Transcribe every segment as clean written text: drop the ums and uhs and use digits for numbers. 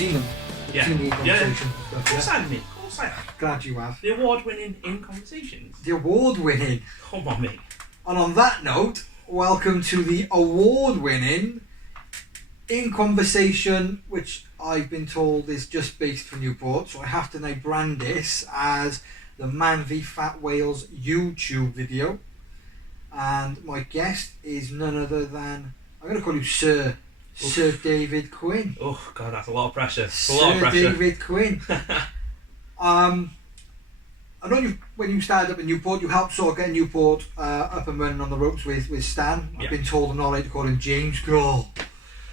seen them. Yeah. Seen the In Conversation stuff, Of course I have, mate. Of course I have. Glad you have. The award-winning In Conversations. The award-winning. Come on, mate. And on that note, welcome to the award-winning In Conversation, which I've been told is just based for Newport, so I have to now brand this as the MANvFAT Wales YouTube video. And my guest is none other than, I'm going to call you Sir David Quinn. Oh, God, that's a lot of pressure. Sir David Quinn. I know when you started up in Newport, you helped sort of get Newport up and running on the ropes with Stan. Yeah. I've been told I'm not allowed to call him James Grohl.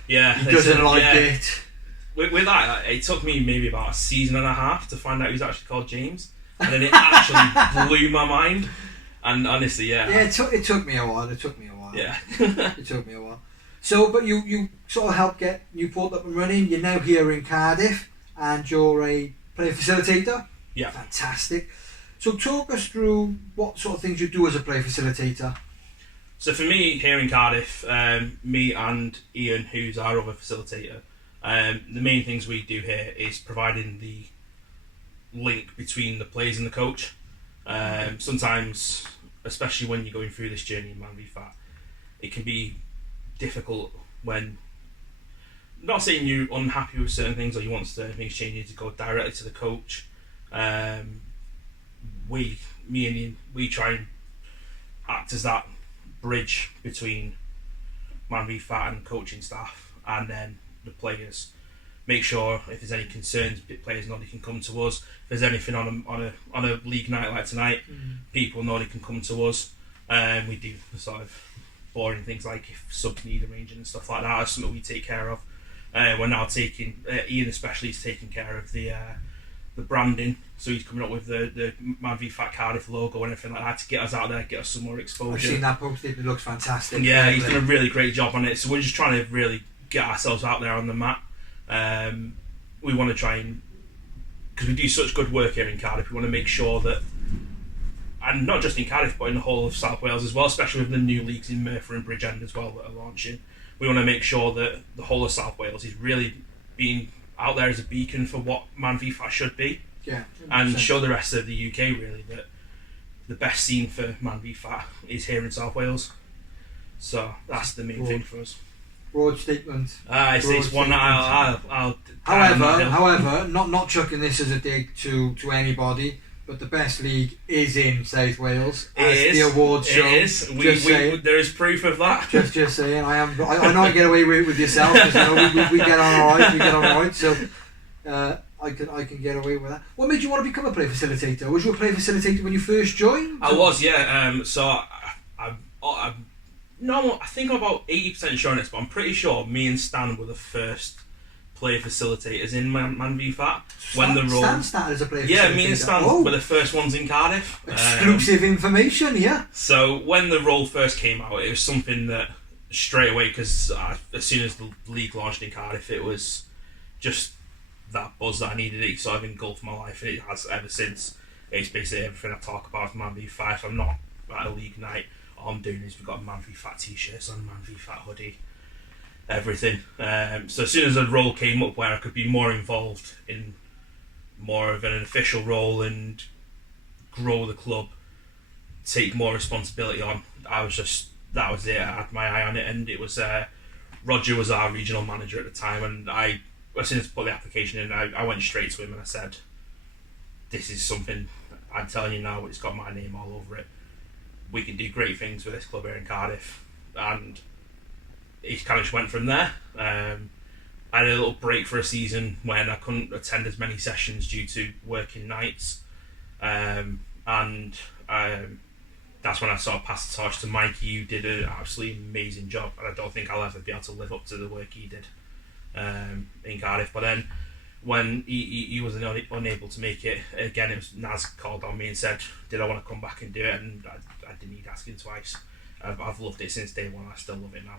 Yeah. He doesn't like it. With that, it took me maybe about a season and a half to find out he was actually called James. And then it actually blew my mind. And honestly, yeah. Yeah, it took me a while. Yeah. It took me a while. So, but you sort of helped get Newport up and running. You're now here in Cardiff and you're a player facilitator. Yeah. Fantastic. So talk us through what sort of things you do as a player facilitator. So for me, here in Cardiff, me and Ian, who's our other facilitator, the main things we do here is providing the link between the players and the coach. Sometimes, especially when you're going through this journey in MANvFAT, it can be difficult when, not saying you're unhappy with certain things or you want certain things changing, to go directly to the coach. Me and Ian, we try and act as that bridge between MANvFAT and coaching staff, and then the players. Make sure if there's any concerns, players know they can come to us. If there's anything on a league night like tonight, people know they can come to us. We do the sort of boring things like if subs need arranging and stuff like that. That's something we take care of. We're now taking Ian especially is taking care of the branding, so he's coming up with the MANvFAT Cardiff logo and everything like that to get us out there, get us some more exposure. I've seen that posted, it looks fantastic. Yeah, he's done a really great job on it, so we're just trying to really get ourselves out there on the map. We want to try and, because we do such good work here in Cardiff, we want to make sure that, and not just in Cardiff but in the whole of South Wales as well, especially with the new leagues in Merthyr and Bridgend as well that are launching, we want to make sure that the whole of South Wales is really being out there as a beacon for what MANvFAT should be. Yeah, and show the rest of the UK really that the best scene for MANvFAT is here in South Wales. So that's the main thing for us. Broad statement. It's one that I'll However, not chucking this as a dig to anybody, but the best league is in South Wales. The awards show. It is. There is proof of that. Just saying. I know I get away with yourself. Because, we get on all right. So I can get away with that. What made you want to become a player facilitator? Was you a player facilitator when you first joined? I was, yeah. So I think I'm about 80% sure on this, but I'm pretty sure me and Stan were the first player facilitators in MANvFAT. Stan started as a player facilitator? Yeah, me and Stan were the first ones in Cardiff. Exclusive information, yeah. So when the role first came out, it was something that straight away, because as soon as the league launched in Cardiff, it was just that buzz that I needed. It sort of engulfed my life, and it has ever since. It's basically everything I talk about is MANvFAT. If I'm not at a league night, all I'm doing is we've got MANvFAT t-shirts on, MANvFAT hoodie, everything. So as soon as a role came up where I could be more involved in more of an official role and grow the club, take more responsibility on, that was it. I had my eye on it, and it was Roger was our regional manager at the time, and as soon as I put the application in, I went straight to him and I said, this is something, I'm telling you now, it's got my name all over it. We can do great things with this club here in Cardiff. And it kind of just went from there. I had a little break for a season when I couldn't attend as many sessions due to working nights. That's when I sort of passed the torch to Mikey, who did an absolutely amazing job, and I don't think I'll ever be able to live up to the work he did in Cardiff. But then when he was unable to make it again, it was Naz called on me and said, did I want to come back and do it, and I didn't need asking twice. I've loved it since day one. I still love it now.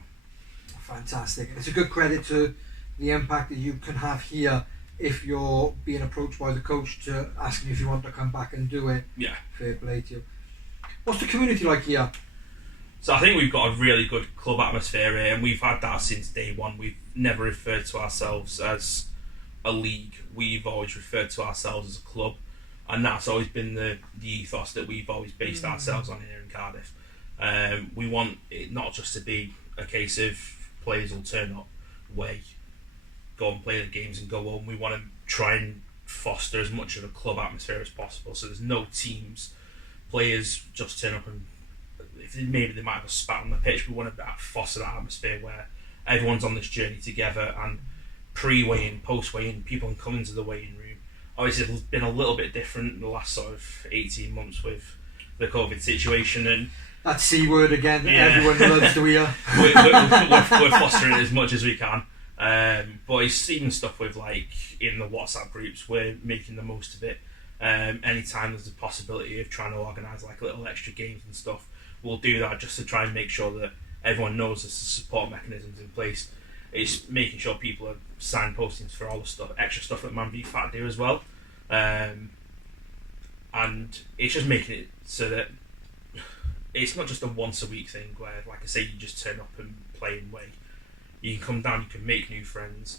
Fantastic. It's a good credit to the impact that you can have here if you're being approached by the coach to asking if you want to come back and do it. Yeah. Fair play to you. What's the community like here? So I think we've got a really good club atmosphere here, and we've had that since day one. We've never referred to ourselves as a league. We've always referred to ourselves as a club, and that's always been the ethos that we've always based ourselves on here in Cardiff. We want it not just to be a case of players will turn up, go and play the games and go home. We want to try and foster as much of a club atmosphere as possible, so there's no teams, players just turn up and maybe they might have a spat on the pitch. We want to foster that atmosphere where everyone's on this journey together, and pre-weigh-in, post-weigh-in, people can come into the weighing room. Obviously it's been a little bit different in the last sort of 18 months with the COVID situation, and that C word again that everyone loves to hear. we're fostering it as much as we can. But it's even stuff with like in the WhatsApp groups, we're making the most of it. Anytime there's a possibility of trying to organise like little extra games and stuff, we'll do that just to try and make sure that everyone knows there's support mechanisms in place. It's making sure people are signposting for all the stuff, extra stuff that MANvFAT do as well. And it's just making it so that it's not just a once a week thing where, like I say, you just turn up and play and weigh. You can come down, you can make new friends.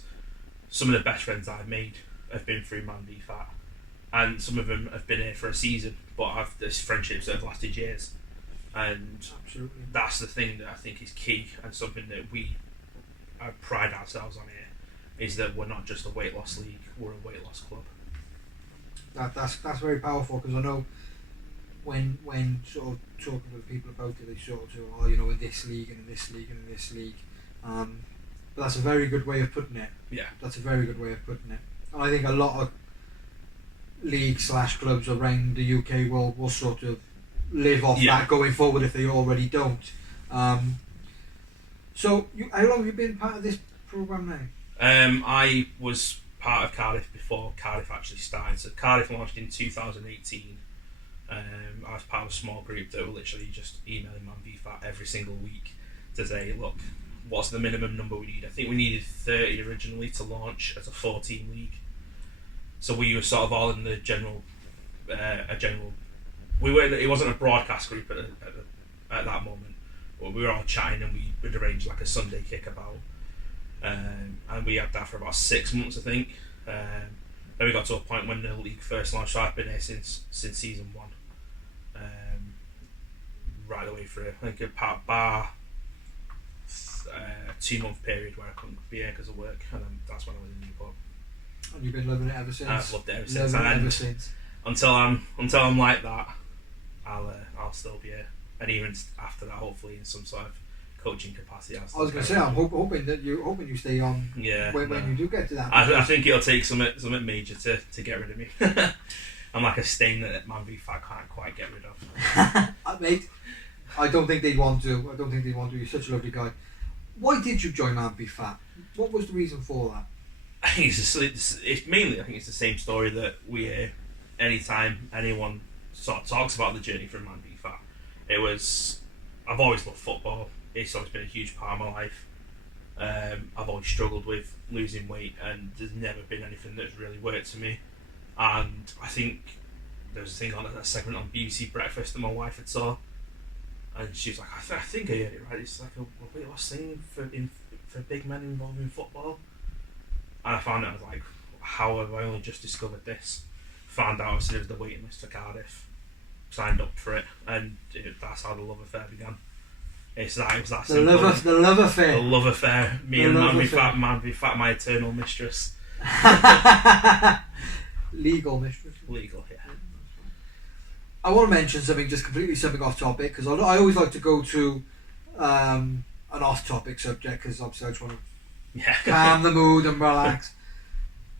Some of the best friends I've made have been through MANvFAT, and some of them have been here for a season, but there's friendships that have lasted years. And absolutely, that's the thing that I think is key, and something that we pride ourselves on here, is that we're not just a weight loss league, we're a weight loss club. That's very powerful, because I know when sort of talking with people about it, they sort of say, in this league and in this league and in this league. But that's a very good way of putting it. Yeah. That's a very good way of putting it. And I think a lot of league/clubs around the UK will sort of live off that going forward if they already don't. So, how long have you been part of this programme now? I was part of Cardiff before Cardiff actually started. So Cardiff launched in 2018. I was part of a small group that were literally just emailing MANvFAT every single week to say, look, what's the minimum number we need? I think we needed 30 originally to launch as a 14 league. So we were sort of all in the general. We were. It wasn't a broadcast group at that moment. But we were all chatting, and we would arrange like a Sunday kickabout, and we had that for about 6 months, I think. Then we got to a point when the league first launched. So I've been here since season 1, right the way through. I think bar 2-month period where I couldn't be here because of work, and then that's when I was in Newport. And you've been loving it ever since. I've loved it ever since. Until I'm like that, I'll still be here, and even after that, hopefully in some sort of coaching capacity. I was going to say, I'm hoping you stay on. Yeah. When you do get to that. I think it'll take something major to get rid of me. I'm like a stain that MANvFAT can't quite get rid of. Mate, I don't think they'd want to. You're such a lovely guy. Why did you join MANvFAT? What was the reason for that? I think it's mainly. I think it's the same story that we hear anytime anyone sort of talks about the journey from MANvFAT. It was, I've always loved football. It's always been a huge part of my life. I've always struggled with losing weight, and there's never been anything that's really worked for me. And I think there was a thing on a segment on BBC Breakfast that my wife had saw, and she was like, I think I heard it right. It's like a weight loss thing for big men involved in football. And I found out, I was like, how have I only just discovered this? Found out there was the waiting list for Cardiff, signed up for it, and that's how the love affair began. It was that simple. The love affair. The love affair. Me and MANvFAT, my eternal mistress. Legal mistress. Legal, yeah. I want to mention something off topic, because I always like to go to an off topic subject, because obviously I just want to calm the mood and relax.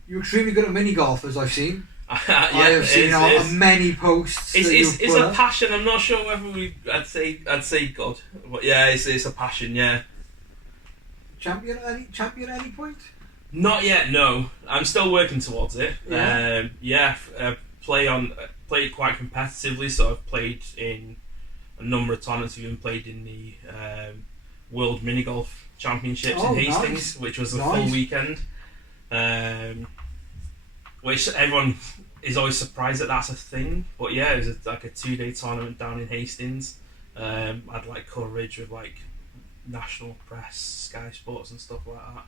You're extremely good at mini golf, as I've seen. I have seen many posts. It's a passion. I'm not sure whether I'd say good, but yeah, it's a passion. Yeah. Champion at any point? Not yet. No, I'm still working towards it. Yeah. Played quite competitively, so I've played in a number of tournaments. I've even played in the World Mini Golf Championships in Hastings, which was a full weekend. Which everyone is always surprised that that's a thing, but yeah, it was like a 2-day tournament down in Hastings. I had like coverage with like national press, Sky Sports and stuff like that,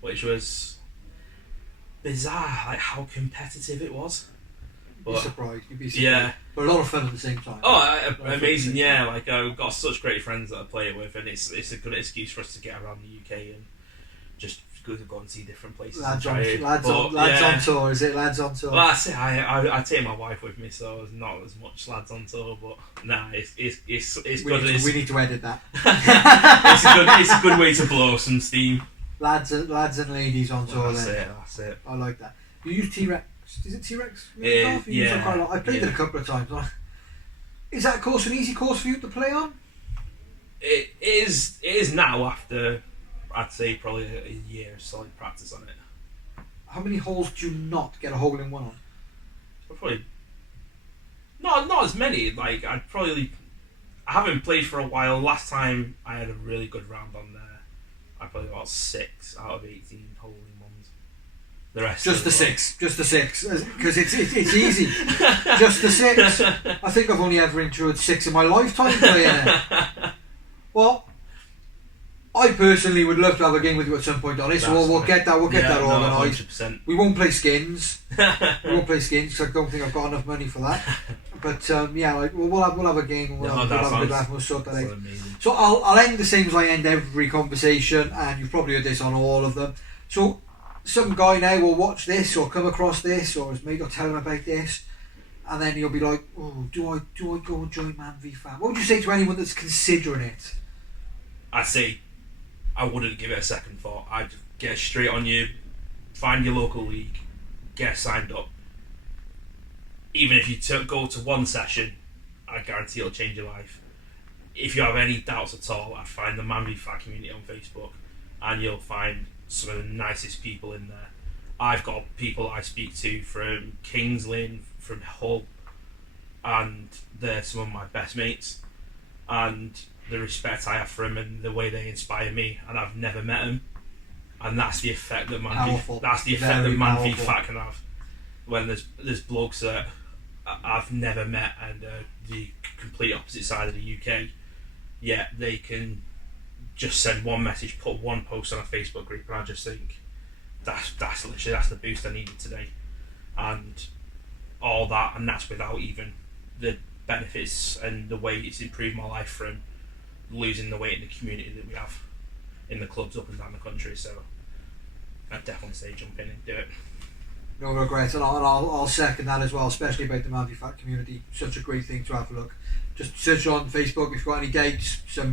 which was bizarre, like how competitive it was. You'd be surprised. Yeah. But a lot of fun at the same time. Oh, amazing! Yeah, like I've got such great friends that I play it with, and it's a good excuse for us to get around the UK and just go and see different places. Lads on tour, is it? Lads on tour. Well, I take my wife with me, so it's not as much lads on tour, but nah, it's good. We need to edit that. It's a good way to blow some steam. Lads and ladies on tour. That's it. I like that. You use T-Rex. Is it T-Rex? Yeah. Quite a lot. I played it a couple of times. Is that course an easy course for you to play on? It is now after, I'd say, probably a year of solid practice on it. How many holes do you not get a hole in one on? Probably not as many. Like I haven't played for a while. Last time I had a really good round on there, I probably got 6 out of 18 hole in ones. The rest just the 6, because it's easy. Just the 6. I think I've only ever enjoyed 6 in my lifetime playing it. Well, I personally would love to have a game with you at some point on it, so we'll get that organised. We won't play skins. Because I don't think I've got enough money for that. But we'll have a game and we'll have a good laugh and we'll sort that out. So I'll end the same as I end every conversation, and you've probably heard this on all of them. So some guy now will watch this or come across this or his mate will tell him about this, and then he'll be like, oh, do I go and join MANvFAT? What would you say to anyone that's considering it? I'd say I wouldn't give it a second thought. I'd get straight on you, find your local league, get signed up. Even if you go to one session, I guarantee it'll change your life. If you have any doubts at all, I'd find the MANvFAT community on Facebook, and you'll find some of the nicest people in there. I've got people I speak to from Kings Lynn, from Hull, and they're some of my best mates. And the respect I have for them and the way they inspire me, and I've never met them, and that's the effect that MANvFAT can have. When there's blokes that I've never met and the complete opposite side of the UK, yet they can just send one message, put one post on a Facebook group, and I just think that's the boost I needed today, and all that, and that's without even the benefits and the way it's improved my life from losing the weight in the community that we have in the clubs up and down the country. So I'd definitely say jump in and do it. No regrets, and I'll second that as well, especially about the MANvFAT community. Such a great thing to have a look. Just search on Facebook if you've got any dates. A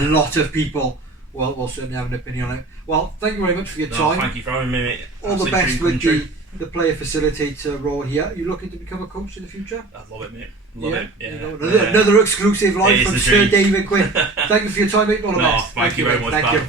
lot of people will certainly have an opinion on it. Well, thank you very much for your time. Thank you for having me, mate. All the best with the player facilitator role here. Are you looking to become a coach in the future? I'd love it, mate. Love it. Yeah. Another exclusive live from Sir David Quinn. Thank you for your time, mate. All the best. Thank you very much, Thank you.